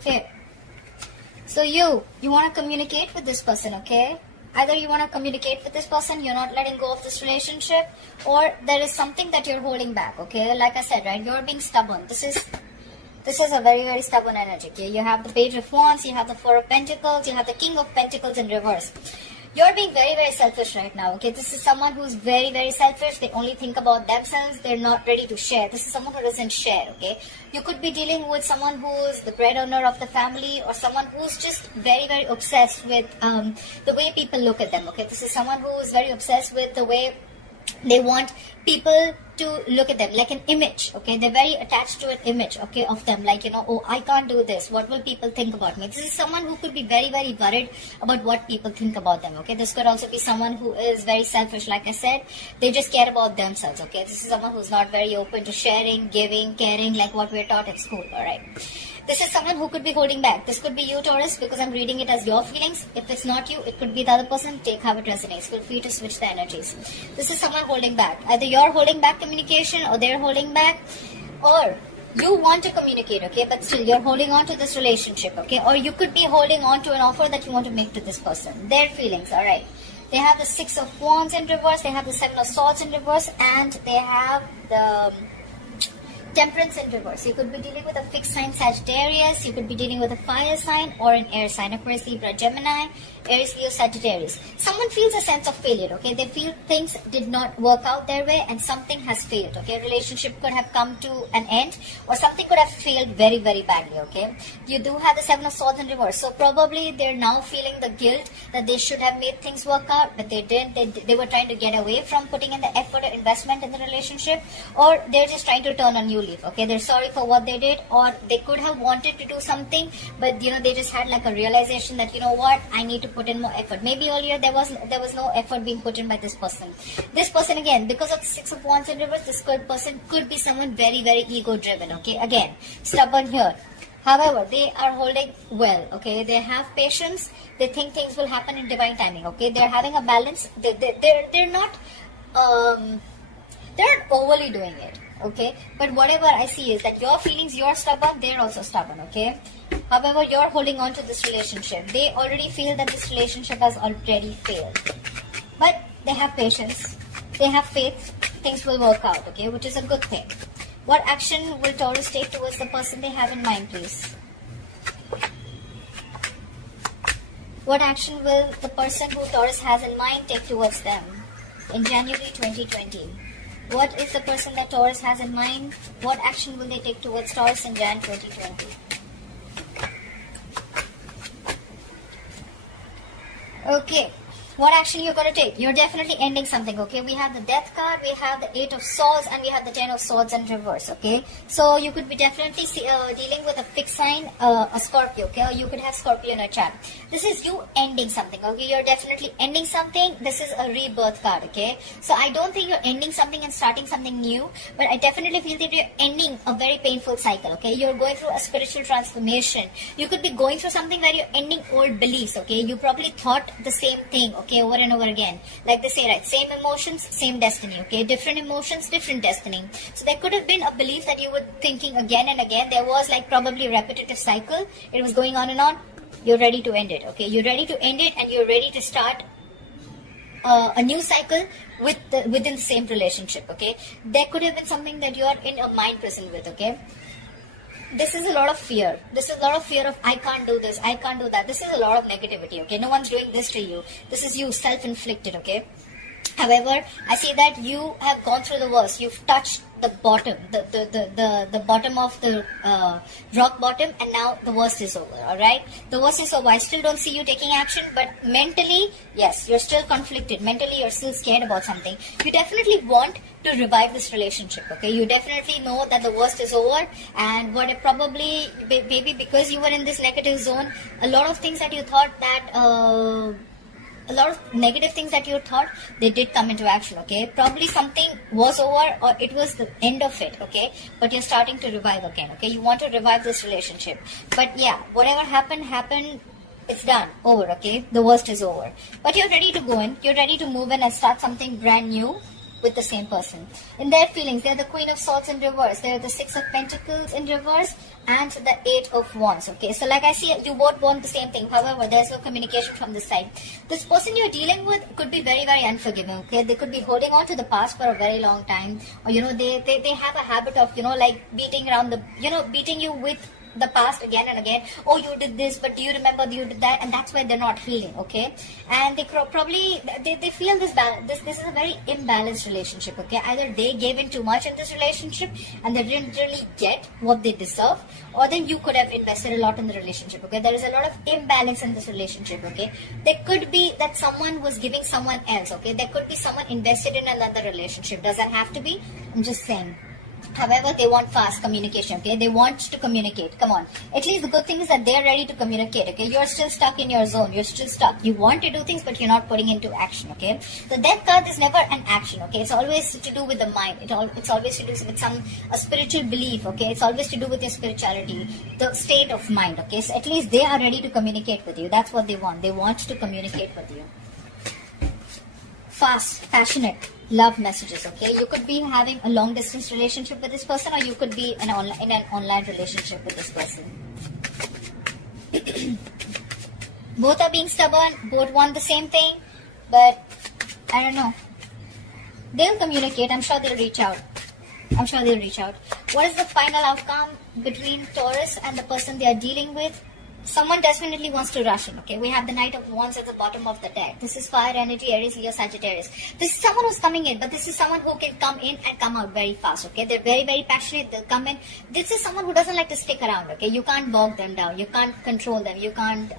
Okay. So you want to communicate with this person, okay? Either you want to communicate with this person, you're not letting go of this relationship, or there is something that you're holding back, okay? Like I said, right, you're being stubborn. This is a very, very stubborn energy, okay? You have the Page of Wands, you have the Four of Pentacles, you have the King of Pentacles in reverse. You're being very, very selfish right now, okay? This is someone who's very, very selfish. They only think about themselves. They're not ready to share. This is someone who doesn't share, okay? You could be dealing with someone who's the breadwinner of the family, or someone who's just very, very obsessed with the way people look at them, okay? This is someone who's very obsessed with the way they want people to look at them, like an image, okay? They're very attached to an image, okay, of them, like, you know, oh, I can't do this, what will people think about me? This is someone who could be very, very worried about what people think about them, okay? This could also be someone who is very selfish, like I said. They just care about themselves, okay? This is someone who's not very open to sharing, giving, caring, like what we're taught at school, alright? This is someone who could be holding back. This could be you, Taurus, because I'm reading it as your feelings. If it's not you, it could be the other person. Take how it resonates. Feel free to switch the energies. This is someone holding back. Either you're holding back communication, or they're holding back, or you want to communicate, okay, but still you're holding on to this relationship, okay? Or you could be holding on to an offer that you want to make to this person. Their feelings, alright. They have the Six of Wands in reverse, they have the Seven of Swords in reverse, and they have the Temperance in reverse. You could be dealing with a fixed sign Sagittarius, you could be dealing with a fire sign or an air sign, Aquarius, Libra, Gemini, Aries, Leo, Sagittarius. Someone feels a sense of failure, okay? They feel things did not work out their way and something has failed, okay? Relationship could have come to an end, or something could have failed very, very badly, okay? You do have the Seven of Swords in reverse, so probably they're now feeling the guilt that they should have made things work out, but they didn't. They were trying to get away from putting in the effort or investment in the relationship, or they're just trying to turn a new leaf, okay? They're sorry for what they did, or they could have wanted to do something, but you know, they just had like a realization that, you know what, I need to put in more effort. Maybe earlier there was no effort being put in by this person. This person, again, because of the Six of Wands in reverse, this person could be someone very, very ego driven, okay? Again, stubborn here. However, they are holding well, okay? They have patience. They think things will happen in divine timing, okay? They're having a balance. They're not overly doing it, okay? But whatever I see is that your feelings, you're stubborn, they're also stubborn, okay? However, you're holding on to this relationship. They already feel that this relationship has already failed. But they have patience. They have faith. Things will work out, okay? Which is a good thing. What action will Taurus take towards the person they have in mind, please? What action will the person who Taurus has in mind take towards them in January 2020? What is the person that Taurus has in mind? What action will they take towards Taurus in Jan 2020? Okay. What action you're going to take? You're definitely ending something, okay? We have the Death card, we have the Eight of Swords, and we have the Ten of Swords in reverse, okay? So you could be definitely dealing with a fixed sign, a Scorpio, okay? Or you could have Scorpio in a chart. This is you ending something, okay? You're definitely ending something. This is a rebirth card, okay? So I don't think you're ending something and starting something new, but I definitely feel that you're ending a very painful cycle, okay? You're going through a spiritual transformation. You could be going through something where you're ending old beliefs, okay? You probably thought the same thing, okay, over and over again. Like they say, right, same emotions, same destiny, okay? Different emotions, different destiny. So there could have been a belief that you were thinking again and again. There was like probably a repetitive cycle. It was going on and on. You're ready to end it, okay? You're ready to end it, and you're ready to start a new cycle within the same relationship, okay? There could have been something that you're in a mind prison with, okay? This is a lot of fear. This is a lot of fear of, I can't do this, I can't do that. This is a lot of negativity, okay? No one's doing this to you. This is you, self-inflicted, okay? However, I see that you have gone through the worst. You've touched the bottom, the bottom of the rock bottom, and now the worst is over, alright? The worst is over. I still don't see you taking action, but mentally, yes, you're still conflicted. Mentally, you're still scared about something. You definitely want to revive this relationship, okay? You definitely know that the worst is over, and what it probably, maybe because you were in this negative zone, a lot of things that you thought that, a lot of negative things that you thought, they did come into action, okay? Probably something was over, or it was the end of it, okay? But you're starting to revive again, okay? You want to revive this relationship. But yeah, whatever happened, it's done, over, okay? The worst is over. But you're ready to go in, you're ready to move in and start something brand new. with the same person. In their feelings, they're the Queen of Swords in reverse, they're the Six of Pentacles in reverse, and the Eight of Wands. Okay, so like I see, you both want the same thing. However, there's no communication from this side. This person you're dealing with could be very, very unforgiving. Okay, they could be holding on to the past for a very long time, or they have a habit of like beating around the beating you with the past again and again. Oh, you did this, but do you remember you did that? And that's why they're not healing. Okay, and they probably they feel this this is a very imbalanced relationship. Okay, either they gave in too much in this relationship and they didn't really get what they deserve, or then you could have invested a lot in the relationship. Okay, there is a lot of imbalance in this relationship. Okay, there could be that someone was giving someone else. Okay, there could be someone invested in another relationship. Doesn't have to be, I'm just saying. However, they want fast communication. Okay, they want to communicate. Come on, at least the good thing is that they're ready to communicate. Okay, you're still stuck in your zone, you're still stuck, you want to do things but you're not putting into action. Okay, the Death card is never an action. Okay, it's always to do with the mind. It's always to do with a spiritual belief. Okay, it's always to do with your spirituality, the state of mind. Okay, so at least they are ready to communicate with you. That's what they want. They want to communicate with you. Fast, passionate love messages. Okay, you could be having a long distance relationship with this person, or you could be in an online relationship with this person. Both are being stubborn, both want the same thing, but I don't know. They'll communicate. I'm sure they'll reach out. What is the final outcome between Taurus and the person they are dealing with? Someone definitely wants to rush in. Okay, we have the Knight of Wands at the bottom of the deck. This is fire energy, Aries, Leo, Sagittarius. This is someone who's coming in, but this is someone who can come in and come out very fast. Okay, they're very, very passionate. They'll come in. This is someone who doesn't like to stick around. Okay, you can't bog them down. You can't control them. You can't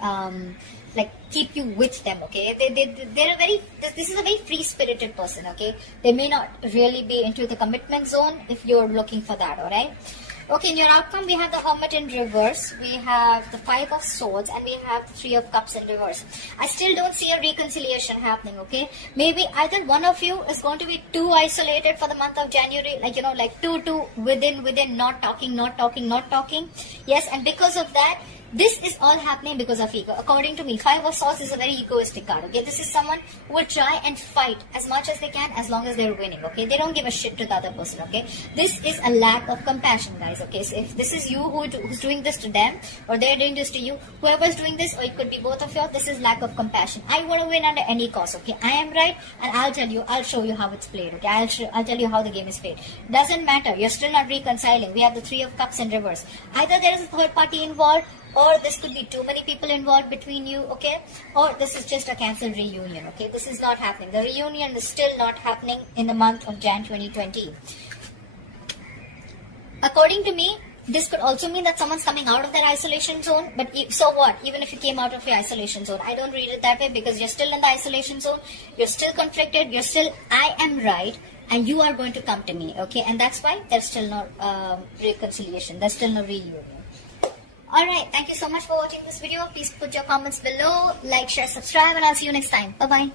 keep you with them. Okay, they're a very. This is a very free spirited person. Okay, they may not really be into the commitment zone if you're looking for that. All right. Okay, in your outcome, we have the Hermit in reverse, we have the Five of Swords, and we have the Three of Cups in reverse. I still don't see a reconciliation happening, okay? Maybe either one of you is going to be too isolated for the month of January, too within, not talking. Yes, and because of that, this is all happening because of ego. According to me, Five of Swords is a very egoistic card. Okay, this is someone who will try and fight as much as they can as long as they're winning. Okay, they don't give a shit to the other person. Okay, this is a lack of compassion, guys. Okay, so if this is you who's doing this to them, or they're doing this to you, whoever's doing this, or it could be both of you, this is lack of compassion. I want to win under any cost. Okay, I am right, and I'll show you how it's played. Okay, I'll tell you how the game is played. Doesn't matter. You're still not reconciling. We have the Three of Cups in reverse. Either there is a third party involved, or this could be too many people involved between you, okay? Or this is just a cancelled reunion, okay? This is not happening. The reunion is still not happening in the month of Jan 2020. According to me, this could also mean that someone's coming out of their isolation zone. But so what? Even if you came out of your isolation zone, I don't read it that way, because you're still in the isolation zone. You're still conflicted. You're still, I am right, and you are going to come to me, okay? And that's why there's still no reconciliation. There's still no reunion. Alright, thank you so much for watching this video. Please put your comments below, like, share, subscribe, and I'll see you next time. Bye-bye.